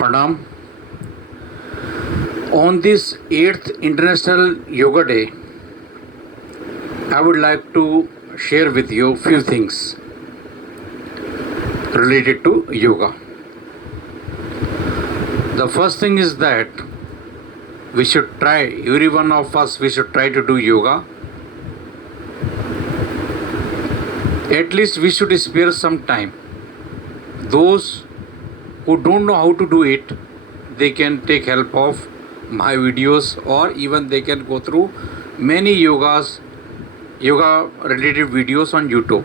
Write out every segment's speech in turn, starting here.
Pranam. On this 8th International Yoga Day, I would like to share with you few things related to yoga. The first thing is that we should try, every one of us, we should try to do yoga. At least we should spare some time. Those who don't know how to do it, they can take help of my videos, or even they can go through many yoga related videos on YouTube.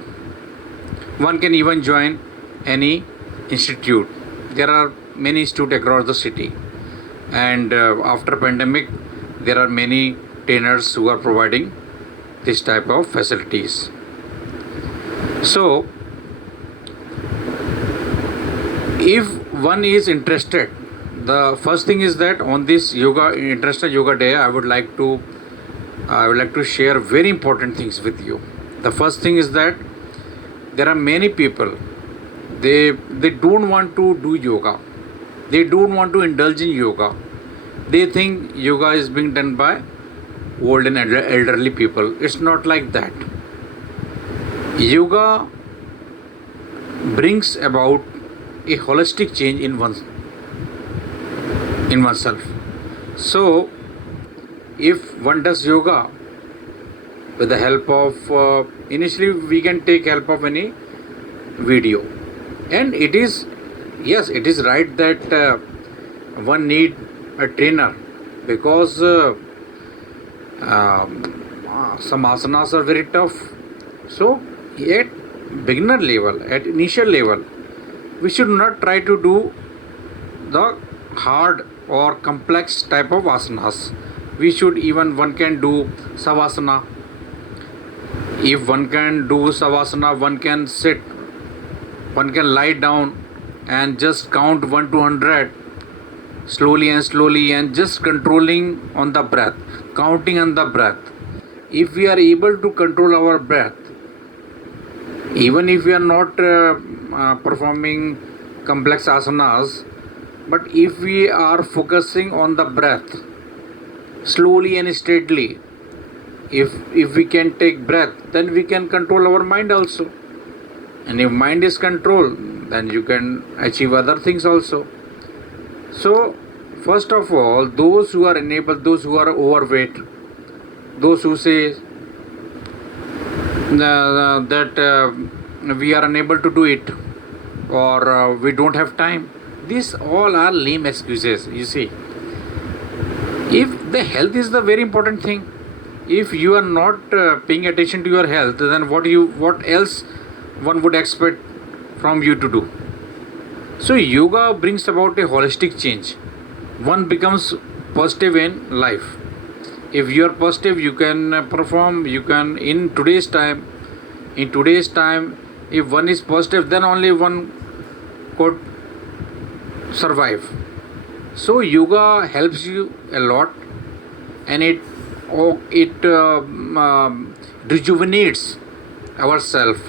One can even join any institute. There are many institutes across the city, and after pandemic there are many trainers who are providing this type of facilities. So if one is interested, the first thing is that on this International Yoga Day, I would like to share very important things with you. The first thing is that there are many people, they don't want to do yoga. They don't want to indulge in yoga. They think yoga is being done by old and elderly people. It's not like that. Yoga brings about a holistic change in oneself. So if one does yoga with the help of initially we can take help of any video, and it is right that one need a trainer, because some asanas are very tough. So at beginner level, at initial level, we should not try to do the hard or complex type of asanas. One can do savasana. If one can do savasana, one can sit, one can lie down and just count 1 to 100 slowly and just controlling on the breath, counting on the breath. If we are able to control our breath, even if we are not performing complex asanas, but if we are focusing on the breath slowly and steadily, if we can take breath, then we can control our mind also. And if mind is controlled, then you can achieve other things also. So first of all, those who are enabled, those who are overweight, those who say that we are unable to do it, or we don't have time, these all are lame excuses. You see, if the health is the very important thing, if you are not paying attention to your health, then what else one would expect from you to do? So yoga brings about a holistic change. One becomes positive in life. If you are positive, you can perform. You can in today's time, if one is positive, then only one could survive. So yoga helps you a lot, and it rejuvenates our cells.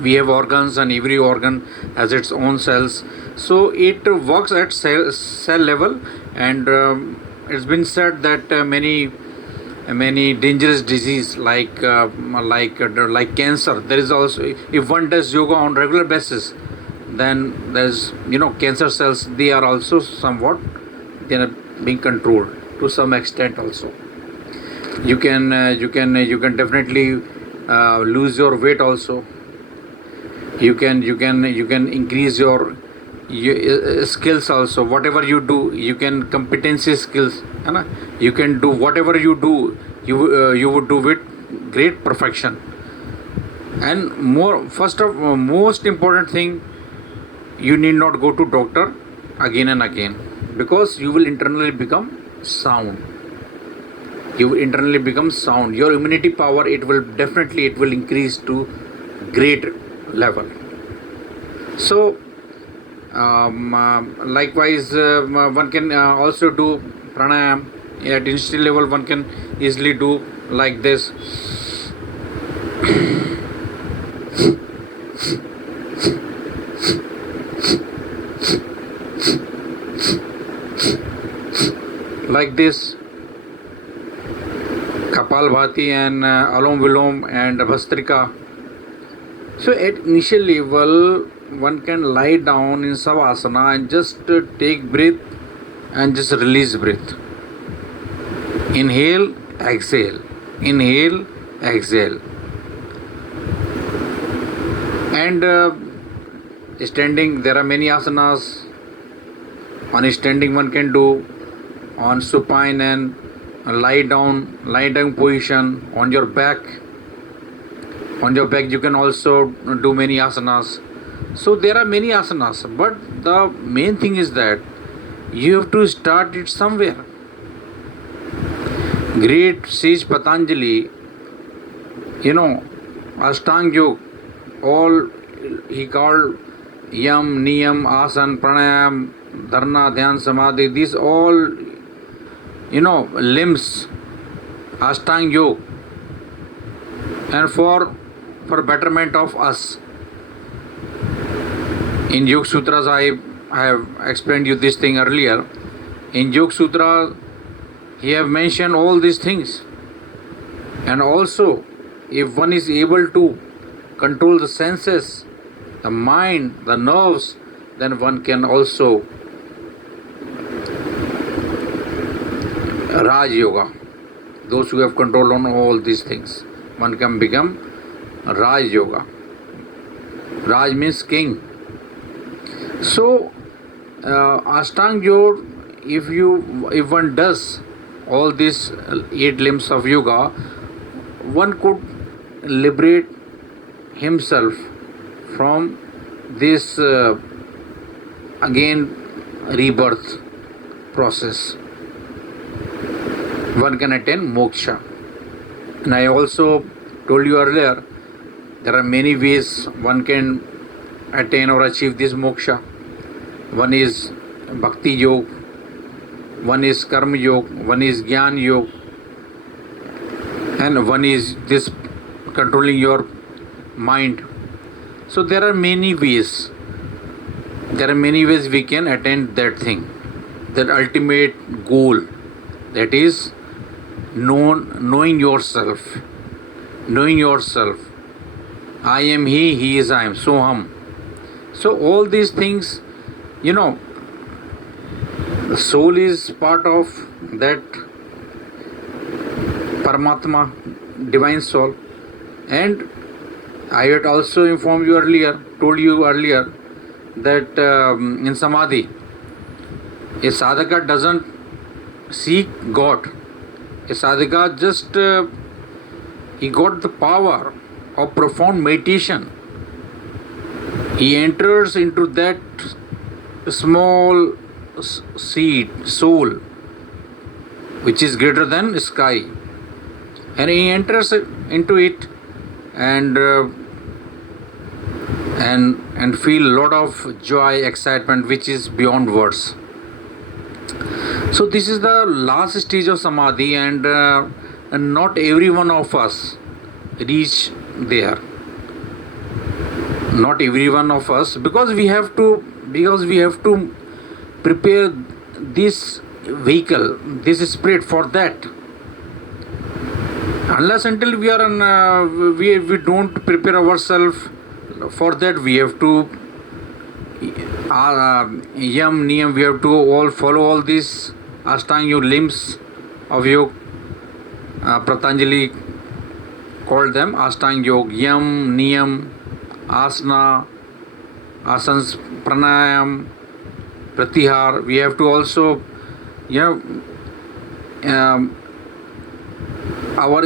We have organs, and every organ has its own cells. So it works at cell level, and it's been said that many dangerous disease like cancer, there is also, if one does yoga on regular basis, then there's cancer cells, they are also somewhat, they are being controlled to some extent also. You can definitely lose your weight also. You can increase your skills also. Whatever you do, you can competency skills, you can do whatever you do, you would do with great perfection. And most important thing, you need not go to doctor again and again, because you will internally become sound. Your immunity power, it will increase to great level. So likewise, one can also do pranayam at initial level. One can easily do like this. like this Kapalbhati and Alom Vilom and Bhastrika. So at initial level, one can lie down in Savasana and just take breath and just release breath. Inhale, exhale. Inhale, exhale. And standing, there are many asanas. On standing, one can do on supine and lie down position. On your back you can also do many asanas. So there are many asanas, but the main thing is that you have to start it somewhere. Great sage Patanjali, Ashtanga Yoga, all he called Yam, Niyam, Asan, Pranayam, Dharna, Dhyan, Samadhi, these all, limbs, Ashtanga Yoga, and for betterment of us. In Yoga Sutras, I have explained you this thing earlier. In Yoga Sutra, he have mentioned all these things. And also, if one is able to control the senses, the mind, the nerves, then one can also Raj Yoga. Those who have control on all these things, one can become Raj Yoga. Raj means king. So, Ashtanga Yoga, if one does all these 8 limbs of yoga, one could liberate himself from this again rebirth process. One can attain moksha. And I also told you earlier, there are many ways one can attain or achieve this moksha. One is bhakti yoga, one is karma yoga, one is jnana yoga, and one is this controlling your mind. So there are many ways. There are many ways we can attain that thing, that ultimate goal, that is knowing yourself. Knowing yourself. I am he is I am, so hum. So all these things, the soul is part of that Paramatma, divine soul. And I had also told you earlier that in Samadhi, a sadhaka doesn't seek God. A sadhaka just, he got the power of profound meditation. He enters into that small seed, soul, which is greater than sky. And he enters into it and feel a lot of joy, excitement, which is beyond words. So this is the last stage of samadhi, and not every one of us reach there. Not every one of us, because we have to prepare this vehicle, this spirit for that. Unless until we are we don't prepare ourselves for that, we have to yam niyam, we have to all follow all these ashtanga yoga limbs of yoga. Patanjali called them ashtanga yoga: yam, niyam, asana, asans, pranayam, pratyahar. We have to also, our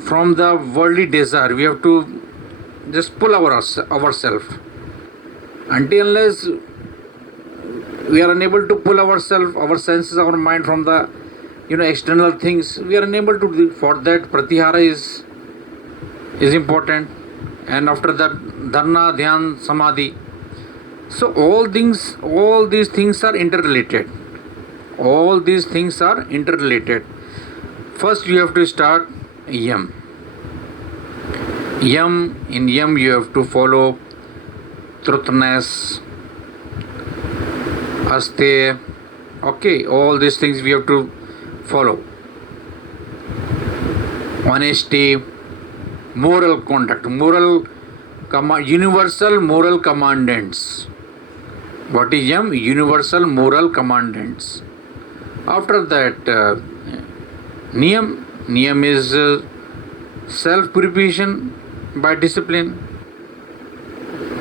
from the worldly desire, we have to just pull ourselves. Until unless we are unable to pull ourselves, our senses, our mind from the external things, we are unable to do. For that, pratyahara is important. And after that, dharna, dhyan, samadhi. So all these things are interrelated. All these things are interrelated. First, you have to start yam. In yam, you have to follow truthness, aste. Okay, all these things we have to follow. Honesty, moral conduct, universal moral commandments. What is them? Universal moral commandments. After that, niyam is self purification by discipline.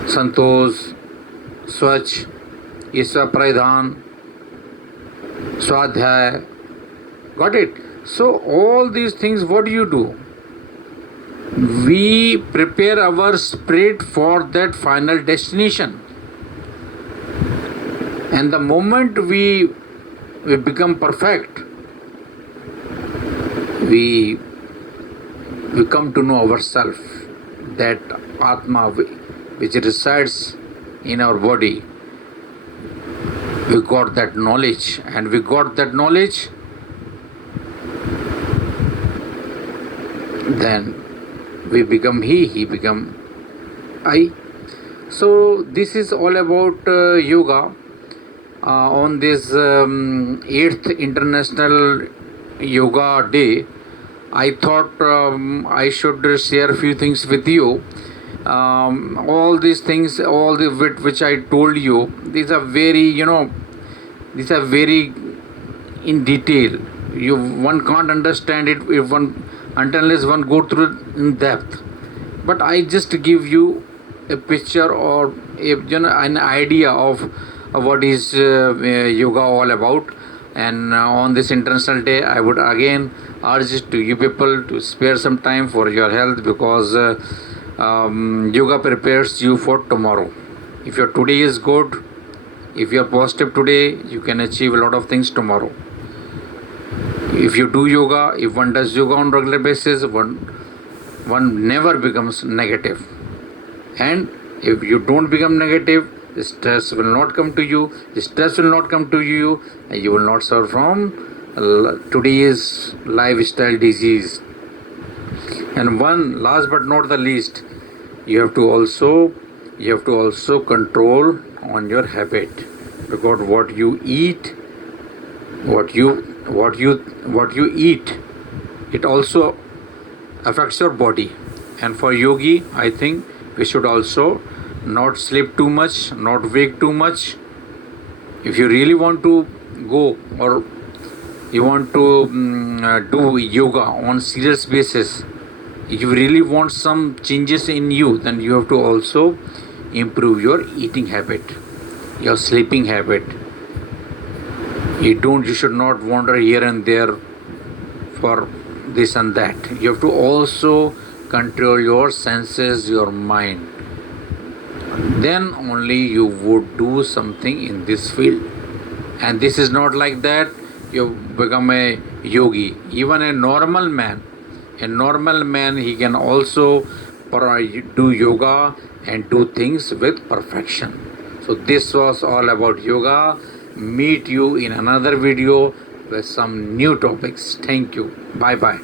Santosh, Swach, Iswa Pradhan, Swadhyay. Got it? So all these things, what do? We prepare our spirit for that final destination. And the moment we become perfect, we come to know ourselves, that Atma which resides in our body. We got that knowledge, and we got that knowledge, then we become he become I. So this is all about yoga. On this 8th International Yoga Day, I thought I should share a few things with you. All these things, all the which I told you, these are very, these are very in detail. One can't understand it if one unless one go through in depth. But I just give you a picture or an idea of what is yoga all about. And on this international day, I would again urge to you people to spare some time for your health, because yoga prepares you for tomorrow. If your today is good, if you are positive today, you can achieve a lot of things tomorrow. If you do yoga, if one does yoga on regular basis, one never becomes negative. And if you don't become negative, the stress will not come to you. The stress will not come to you, and you will not suffer from today's lifestyle disease. And one last but not the least, you have to also control on your habit, because what you eat, it also affects your body. And for yogi, I think we should also not sleep too much, not wake too much. If you really want to go, or you want to do yoga on serious basis, if you really want some changes in you, then you have to also improve your eating habit, your sleeping habit. You should not wander here and there for this and that. You have to also control your senses, your mind. Then only you would do something in this field. And this is not like that you become a yogi. Even a normal man, he can also do yoga and do things with perfection. So this was all about yoga. Meet you in another video with some new topics. Thank you. Bye bye.